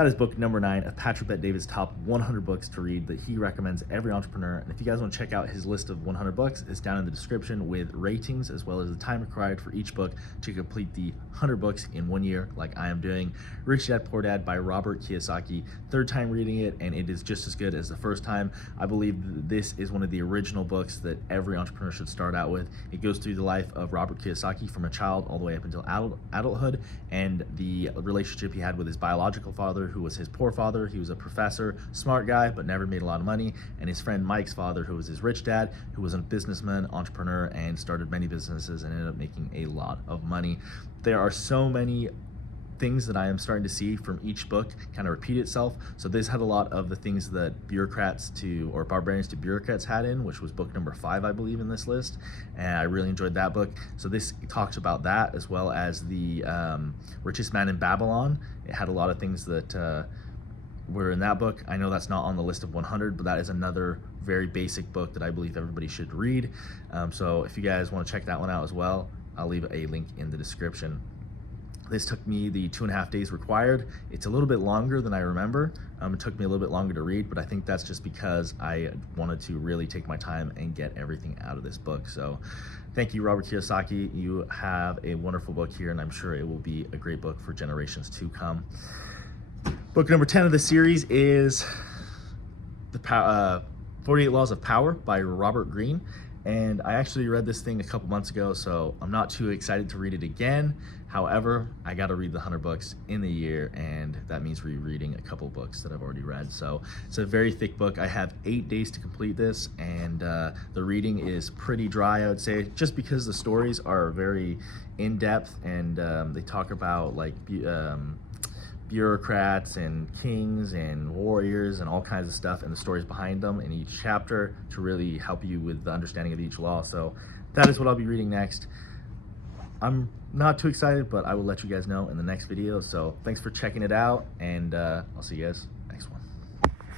That is book number 9 of Patrick Bet-David's top 100 books to read that he recommends every entrepreneur. And if you guys want to check out his list of 100 books, it's down in the description with ratings as well as the time required for each book to complete the 100 books in 1 year, like I am doing. Rich Dad Poor Dad by Robert Kiyosaki. Third time reading it, and it is just as good as the first time. I believe this is one of the original books that every entrepreneur should start out with. It goes through the life of Robert Kiyosaki from a child all the way up until adulthood, and the relationship he had with his biological father, who was his poor father. He was a professor, smart guy, but never made a lot of money. And his friend Mike's father, who was his rich dad, who was a businessman, entrepreneur, and started many businesses and ended up making a lot of money. There are so many things that I am starting to see from each book kind of repeat itself. So this had a lot of the things that bureaucrats to, or barbarians to bureaucrats had in, which was book number 5, I believe, in this list. And I really enjoyed that book. So this talks about that, as well as the Richest Man in Babylon. It had a lot of things that were in that book. I know that's not on the list of 100, but that is another very basic book that I believe everybody should read. So if you guys want to check that one out as well, I'll leave a link in the description. This took me the 2.5 days required. It's a little bit longer than I remember. It took me a little bit longer to read, but I think that's just because I wanted to really take my time and get everything out of this book. So thank you, Robert Kiyosaki. You have a wonderful book here, and I'm sure it will be a great book for generations to come. Book number 10 of the series is the 48 Laws of Power by Robert Greene. And I actually read this thing a couple months ago, so I'm not too excited to read it again. However, I got to read the 100 books in the year, and that means rereading a couple books that I've already read. So it's a very thick book. I have 8 days to complete this, and the reading is pretty dry, I would say, just because the stories are very in-depth, and they talk about like bureaucrats and kings and warriors and all kinds of stuff, and the stories behind them in each chapter to really help you with the understanding of each law. So that is what I'll be reading next. I'm not too excited, but I will let you guys know in the next video. So thanks for checking it out, and I'll see you guys